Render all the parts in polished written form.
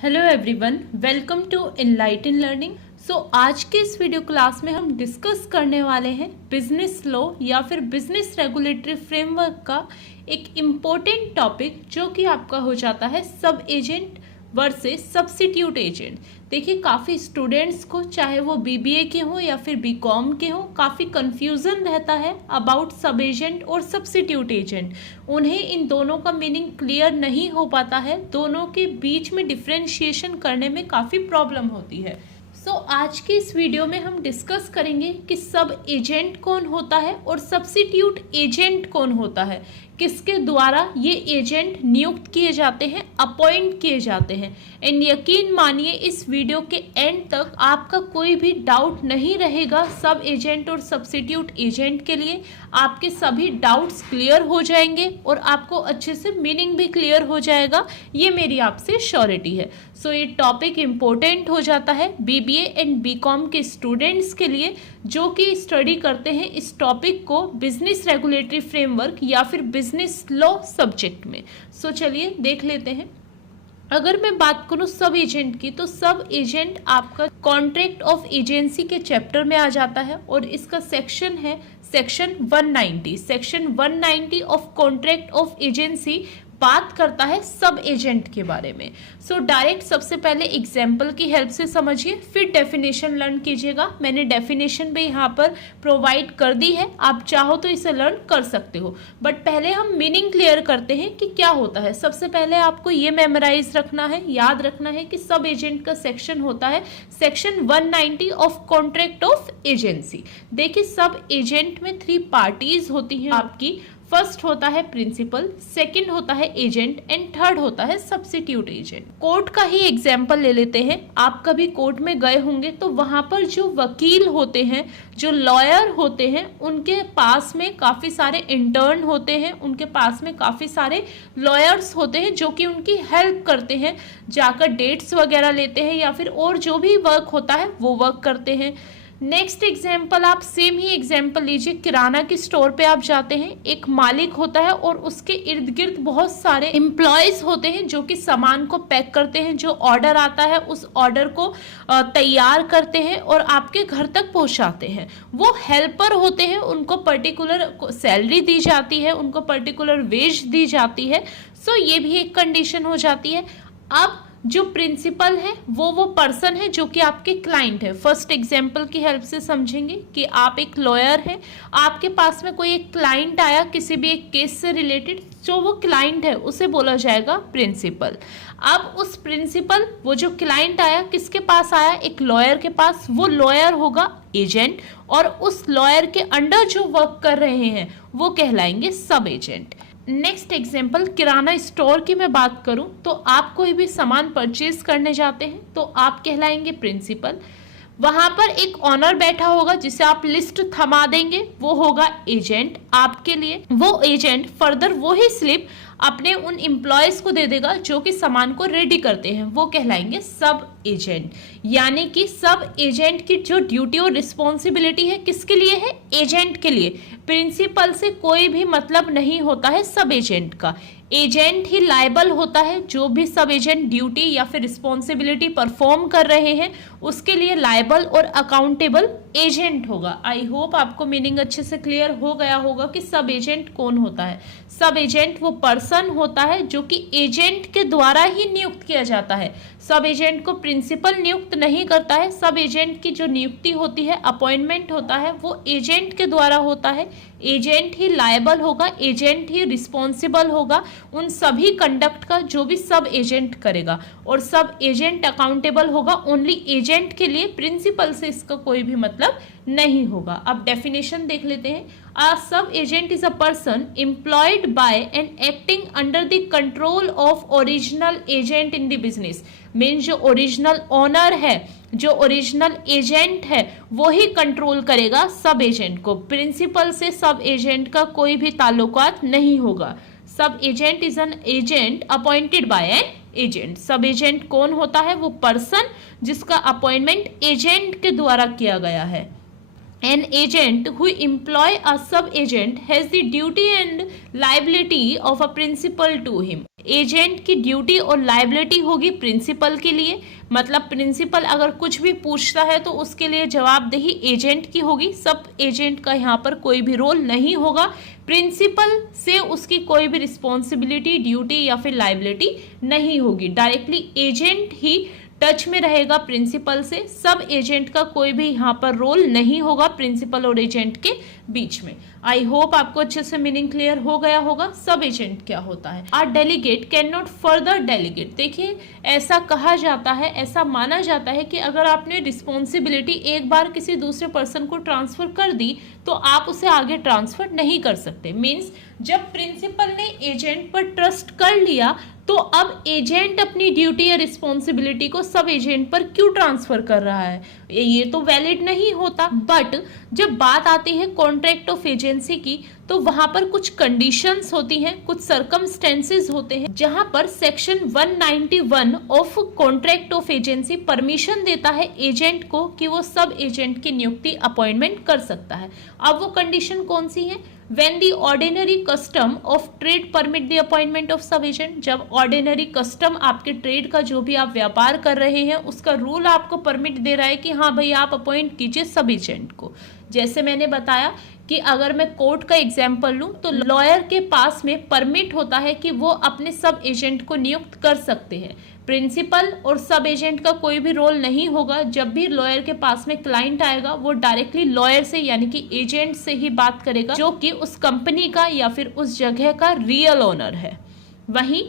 Hello everyone, welcome to Enlighten Learning. आज के इस वीडियो क्लास में हम डिस्कस करने वाले हैं बिजनेस लॉ या फिर बिजनेस रेगुलेटरी फ्रेमवर्क का एक इम्पोर्टेंट टॉपिक जो कि आपका हो जाता है सब एजेंट वर्सेस सब्स्टिट्यूट एजेंट। देखिए, काफ़ी स्टूडेंट्स को, चाहे वो बीबीए के हों या फिर बीकॉम के हों, काफ़ी कंफ्यूजन रहता है अबाउट सब एजेंट और सब्स्टिट्यूट एजेंट। उन्हें इन दोनों का मीनिंग क्लियर नहीं हो पाता है, दोनों के बीच में डिफ्रेंशिएशन करने में काफ़ी प्रॉब्लम होती है। आज की इस वीडियो में हम डिस्कस करेंगे कि सब एजेंट कौन होता है और सब्स्टिट्यूट एजेंट कौन होता है, किसके द्वारा ये एजेंट नियुक्त किए जाते हैं, अपॉइंट किए जाते हैं। एंड यकीन मानिए, इस वीडियो के एंड तक आपका कोई भी डाउट नहीं रहेगा। सब एजेंट और सब्स्टिट्यूट एजेंट के लिए आपके सभी डाउट्स क्लियर हो जाएंगे और आपको अच्छे से मीनिंग भी क्लियर हो जाएगा, ये मेरी आपसे श्योरिटी है। ये टॉपिक इम्पोर्टेंट हो जाता है बीबीए एंड बीकॉम के स्टूडेंट्स के लिए जो कि स्टडी करते हैं इस टॉपिक को बिजनेस रेगुलेटरी फ्रेमवर्क या फिर बिजनेस लॉ सब्जेक्ट में। चलिए देख लेते हैं। अगर मैं बात करूं सब एजेंट की, तो सब एजेंट आपका कॉन्ट्रैक्ट ऑफ एजेंसी के चैप्टर में आ जाता है और इसका सेक्शन है section 190। Section 190 of contract of agency बात करता है सब एजेंट के बारे में। डायरेक्ट सबसे पहले एग्जाम्पल की हेल्प से समझिए, फिर डेफिनेशन लर्न कीजिएगा। मैंने डेफिनेशन भी यहाँ पर प्रोवाइड कर दी है, आप चाहो तो इसे लर्न कर सकते हो, बट पहले हम मीनिंग क्लियर करते हैं कि क्या होता है। सबसे पहले आपको ये मेमोराइज रखना है, याद रखना है कि सब एजेंट का सेक्शन होता है section 190 of contract of agency. देखिए, सब एजेंट में 3 पार्टीज होती हैं आपकी। फर्स्ट होता है प्रिंसिपल, सेकंड होता है एजेंट एंड थर्ड होता है सब्स्टिट्यूट एजेंट। कोर्ट का ही एग्जांपल ले लेते हैं। आप कभी कोर्ट में गए होंगे तो वहां पर जो वकील होते हैं, जो लॉयर होते हैं, उनके पास में काफी सारे इंटर्न होते हैं, उनके पास में काफी सारे लॉयर्स होते हैं जो कि उनकी हेल्प करते हैं, जाकर डेट्स वगैरह लेते हैं या फिर और जो भी वर्क होता है वो वर्क करते हैं। नेक्स्ट एग्जाम्पल, आप सेम ही एग्जाम्पल लीजिए। किराना की स्टोर पे आप जाते हैं, एक मालिक होता है और उसके इर्द गिर्द बहुत सारे एम्प्लॉयज होते हैं जो कि सामान को पैक करते हैं, जो ऑर्डर आता है उस ऑर्डर को तैयार करते हैं और आपके घर तक पहुंचाते हैं। वो हेल्पर होते हैं, उनको पर्टिकुलर सैलरी दी जाती है, उनको पर्टिकुलर वेज दी जाती है। ये भी एक कंडीशन हो जाती है। अब जो प्रिंसिपल है वो पर्सन है जो कि आपके क्लाइंट है। फर्स्ट एग्जांपल की हेल्प से समझेंगे कि आप एक लॉयर हैं, आपके पास में कोई एक क्लाइंट आया किसी भी एक केस से रिलेटेड, जो वो क्लाइंट है उसे बोला जाएगा प्रिंसिपल। अब उस प्रिंसिपल, वो जो क्लाइंट आया किसके पास आया, एक लॉयर के पास, वो लॉयर होगा एजेंट और उस लॉयर के अंडर जो वर्क कर रहे हैं वो कहलाएंगे सब एजेंट। नेक्स्ट एग्जाम्पल, किराना स्टोर की मैं बात करूं तो आप कोई भी सामान परचेज करने जाते हैं तो आप कहलाएंगे प्रिंसिपल। वहां पर एक ऑनर बैठा होगा जिसे आप लिस्ट थमा देंगे, वो होगा एजेंट आपके लिए। वो एजेंट फर्दर वही स्लिप अपने उन एम्प्लॉयज को दे देगा जो कि सामान को रेडी करते हैं, वो कहलाएंगे सब एजेंट। यानी कि सब एजेंट की जो ड्यूटी और रिस्पॉन्सिबिलिटी है किसके लिए है, एजेंट के लिए। प्रिंसिपल से कोई भी मतलब नहीं होता है सब एजेंट का। एजेंट ही लायबल होता है, जो भी सब एजेंट ड्यूटी या फिर रिस्पॉन्सिबिलिटी परफॉर्म कर रहे हैं उसके लिए लायबल और अकाउंटेबल एजेंट होगा। आई होप आपको मीनिंग अच्छे से क्लियर हो गया होगा कि सब एजेंट कौन होता है। सब एजेंट वो पर्सन होता है जो कि एजेंट के द्वारा ही नियुक्त किया जाता है। सब एजेंट को प्रिंसिपल नियुक्त नहीं करता है। सब एजेंट की जो नियुक्ति होती है, अपॉइंटमेंट होता है, वो एजेंट के द्वारा होता है। एजेंट ही लायबल होगा, एजेंट ही रिस्पॉन्सिबल होगा उन सभी कंडक्ट का जो भी सब एजेंट करेगा, और सब एजेंट अकाउंटेबल होगा ओनली एजेंट के लिए। प्रिंसिपल से इसका कोई भी मतलब नहीं होगा। अब डेफिनेशन देख लेते हैं। A sub agent is a person employed by and acting under the control of original agent in the business। Means जो ओरिजिनल ओनर है, जो ओरिजिनल एजेंट है, वो ही कंट्रोल करेगा सब एजेंट को। प्रिंसिपल से सब एजेंट का कोई भी ताल्लुकात नहीं होगा। सब agent is an agent appointed by an agent. सब एजेंट कौन होता है, वो पर्सन जिसका अपॉइंटमेंट एजेंट के द्वारा किया गया है। An agent who employ a sub-agent has the duty and liability of a principal to him। Agent की ड्यूटी और लायबिलिटी होगी प्रिंसिपल के लिए, मतलब प्रिंसिपल अगर कुछ भी पूछता है तो उसके लिए जवाबदेही एजेंट की होगी। सब एजेंट का यहाँ पर कोई भी रोल नहीं होगा, प्रिंसिपल से उसकी कोई भी रिस्पॉन्सिबिलिटी, ड्यूटी या फिर लायबिलिटी नहीं होगी। डायरेक्टली एजेंट ही टच में रहेगा प्रिंसिपल से। सब एजेंट का कोई भी यहाँ पर रोल नहीं होगा प्रिंसिपल और एजेंट के बीच में। आई होप आपको अच्छे से मीनिंग क्लियर हो गया होगा। सब एजेंट क्या होता है? A delegate can not further delegate. देखिए, ऐसा कहा जाता है, ऐसा माना जाता है कि अगर आपने रिस्पॉन्सिबिलिटी एक बार किसी दूसरे पर्सन को ट्रांसफर कर दी तो आप उसे आगे ट्रांसफर नहीं कर सकते। मीन्स जब प्रिंसिपल ने एजेंट पर ट्रस्ट कर लिया तो अब एजेंट अपनी ड्यूटी या रिस्पॉन्सिबिलिटी को सब एजेंट पर क्यों ट्रांसफर कर रहा है? ये तो वैलिड नहीं होता। बट जब बात आती है कॉन्ट्रैक्ट ऑफ एजेंसी की तो वहां पर कुछ कंडीशंस होती हैं, कुछ सर्कमस्टेंसेस होते हैं जहां पर section 191 of contract of agency permission देता है एजेंट को कि वो सब एजेंट की नियुक्ति अपॉइंटमेंट कर सकता है। अब वो कंडीशन कौन सी है? When the ordinary custom of trade permit the appointment of sub agent, जब ऑर्डिनरी कस्टम आपके ट्रेड का जो भी आप व्यापार कर रहे हैं उसका रूल आपको परमिट दे रहा है कि हाँ भाई आप अपॉइंट कीजिए सब एजेंट को। जैसे मैंने बताया कि अगर मैं कोर्ट का एग्जाम्पल लूं तो लॉयर के पास में परमिट होता है कि वो अपने सब एजेंट को नियुक्त कर सकते हैं। प्रिंसिपल और सब एजेंट का कोई भी रोल नहीं होगा। जब भी लॉयर के पास में क्लाइंट आएगा वो डायरेक्टली लॉयर से यानी कि एजेंट से ही बात करेगा जो कि उस कंपनी का या फिर उस जगह का रियल ओनर है। वहीं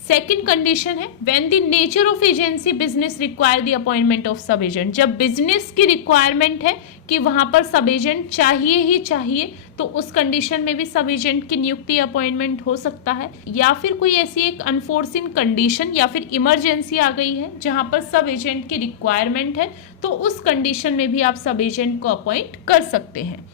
सेकंड कंडीशन है when the nature of agency business require the appointment of सब एजेंट। जब बिजनेस की रिक्वायरमेंट है कि वहां पर सब एजेंट चाहिए ही चाहिए तो उस कंडीशन में भी सब एजेंट की नियुक्ति अपॉइंटमेंट हो सकता है। या फिर कोई ऐसी एक अनफोर्सिन कंडीशन या फिर इमरजेंसी आ गई है जहां पर सब एजेंट की रिक्वायरमेंट है तो उस कंडीशन में भी आप सब एजेंट को अपॉइंट कर सकते हैं।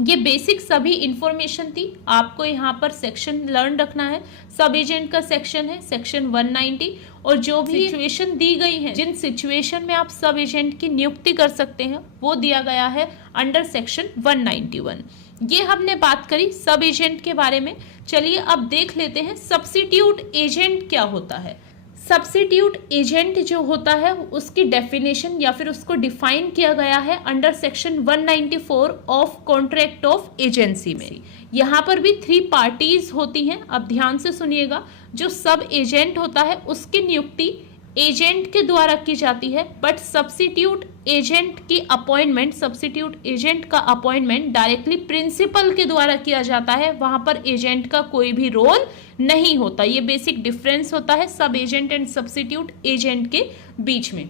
ये बेसिक सभी इंफॉर्मेशन थी। आपको यहाँ पर सेक्शन लर्न रखना है। सब एजेंट का सेक्शन है सेक्शन 190 और जो भी सिचुएशन दी गई है जिन सिचुएशन में आप सब एजेंट की नियुक्ति कर सकते हैं वो दिया गया है अंडर सेक्शन 191। ये हमने बात करी सब एजेंट के बारे में। चलिए अब देख लेते हैं सब्स्टिट्यूट एजेंट क्या होता है। सब्स्टिट्यूट एजेंट जो होता है उसकी डेफिनेशन या फिर उसको डिफाइन किया गया है under section 194 of contract of agency में। यहाँ पर भी 3 पार्टीज होती हैं। अब ध्यान से सुनिएगा, जो सब एजेंट होता है उसकी नियुक्ति एजेंट के द्वारा की जाती है बट सब्स्टिट्यूट एजेंट की अपॉइंटमेंट, सब्स्टिट्यूट एजेंट का अपॉइंटमेंट डायरेक्टली प्रिंसिपल के द्वारा किया जाता है। वहां पर एजेंट का कोई भी रोल नहीं होता। ये बेसिक डिफरेंस होता है सब एजेंट एंड सब्स्टिट्यूट एजेंट के बीच में।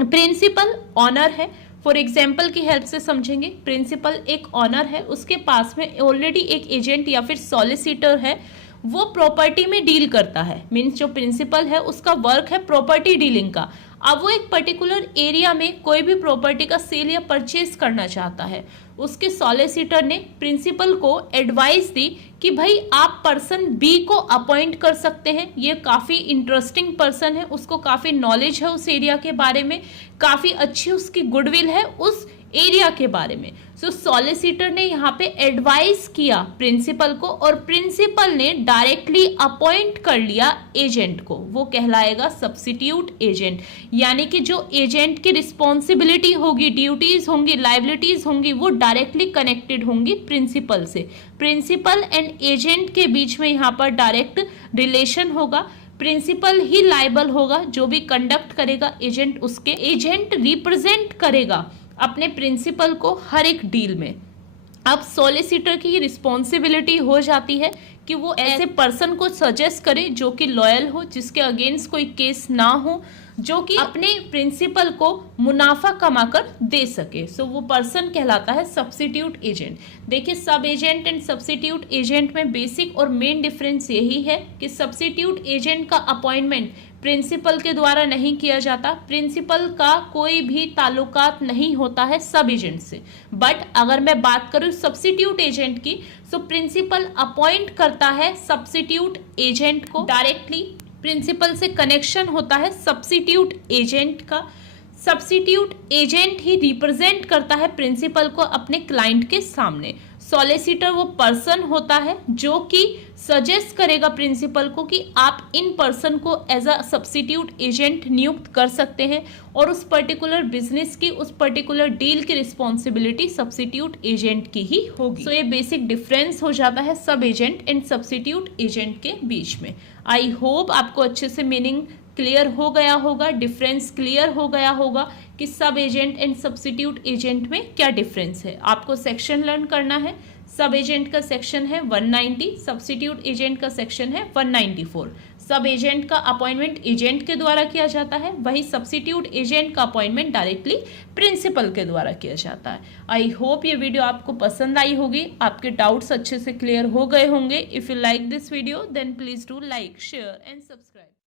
प्रिंसिपल ऑनर है। फॉर एग्जाम्पल की हेल्प से समझेंगे, प्रिंसिपल एक ऑनर है, उसके पास में ऑलरेडी एक एजेंट या फिर सॉलिसिटर है, वो प्रॉपर्टी में डील करता है। मीन्स जो प्रिंसिपल है उसका वर्क है प्रॉपर्टी डीलिंग का। अब वो एक पर्टिकुलर एरिया में कोई भी प्रॉपर्टी का सेल या परचेज करना चाहता है। उसके सॉलिसिटर ने प्रिंसिपल को एडवाइस दी कि भाई आप पर्सन बी को अपॉइंट कर सकते हैं, ये काफ़ी इंटरेस्टिंग पर्सन है, उसको काफ़ी नॉलेज है उस एरिया के बारे में, काफ़ी अच्छी उसकी गुडविल है उस एरिया के बारे में। सो सॉलिसिटर ने यहाँ पे एडवाइस किया प्रिंसिपल को और प्रिंसिपल ने डायरेक्टली अपॉइंट कर लिया एजेंट को। वो कहलाएगा सब्स्टिट्यूट एजेंट। यानी कि जो एजेंट की रिस्पॉन्सिबिलिटी होगी, ड्यूटीज होंगी, लाइबिलिटीज होंगी, वो डायरेक्टली कनेक्टेड होंगी प्रिंसिपल से। प्रिंसिपल एंड एजेंट के बीच में यहाँ पर डायरेक्ट रिलेशन होगा। प्रिंसिपल ही लाइबल होगा, जो भी कंडक्ट करेगा एजेंट उसके एजेंट रिप्रेजेंट करेगा अपने प्रिंसिपल को हर एक डील में। अब सॉलिसिटर की रिस्पॉन्सिबिलिटी हो जाती है कि वो ऐसे पर्सन को सजेस्ट करे जो कि लॉयल हो, जिसके अगेंस्ट कोई केस ना हो, जो कि अपने प्रिंसिपल को मुनाफा कमाकर दे सके। सो वो पर्सन कहलाता है सब्स्टिट्यूट एजेंट। देखिए, सब एजेंट एंड सब्स्टिट्यूट एजेंट में बेसिक और मेन डिफरेंस यही है कि सब्स्टिट्यूट एजेंट का अपॉइंटमेंट प्रिंसिपल के द्वारा नहीं किया जाता। प्रिंसिपल का कोई भी ताल्लुकात नहीं होता है सब एजेंट से। बट अगर मैं बात करूं सब्स्टिट्यूट एजेंट की, तो प्रिंसिपल अपॉइंट करता है सब्स्टिट्यूट एजेंट को डायरेक्टली। प्रिंसिपल से कनेक्शन होता है सब्स्टिट्यूट एजेंट का। सब्स्टिट्यूट एजेंट ही रिप्रेजेंट करता है प्रिंसिपल को अपने क्लाइंट के सामने। सॉलिसिटर वो पर्सन होता है जो कि सजेस्ट करेगा प्रिंसिपल को कि आप इन पर्सन को एज अ सब्स्टिट्यूट एजेंट नियुक्त कर सकते हैं और उस पर्टिकुलर बिजनेस की, उस पर्टिकुलर डील की रिस्पॉन्सिबिलिटी सब्स्टिट्यूट एजेंट की ही होगी। सो ये बेसिक डिफरेंस हो जाता है सब एजेंट एंड सब्स्टिट्यूट एजेंट के बीच में। आई होप आपको अच्छे से मीनिंग क्लियर हो गया होगा, डिफरेंस क्लियर हो गया होगा कि सब एजेंट एंड सब्स्टिट्यूट एजेंट में क्या डिफरेंस है। आपको सेक्शन लर्न करना है। सब एजेंट का सेक्शन है 190, सब्स्टिट्यूट एजेंट का सेक्शन है 194। सब एजेंट का अपॉइंटमेंट एजेंट के द्वारा किया जाता है, वही सब्स्टिट्यूट एजेंट का अपॉइंटमेंट डायरेक्टली प्रिंसिपल के द्वारा किया जाता है। आई होप ये वीडियो आपको पसंद आई होगी, आपके डाउट्स अच्छे से क्लियर हो गए होंगे। If you like this video then please do like, share and subscribe.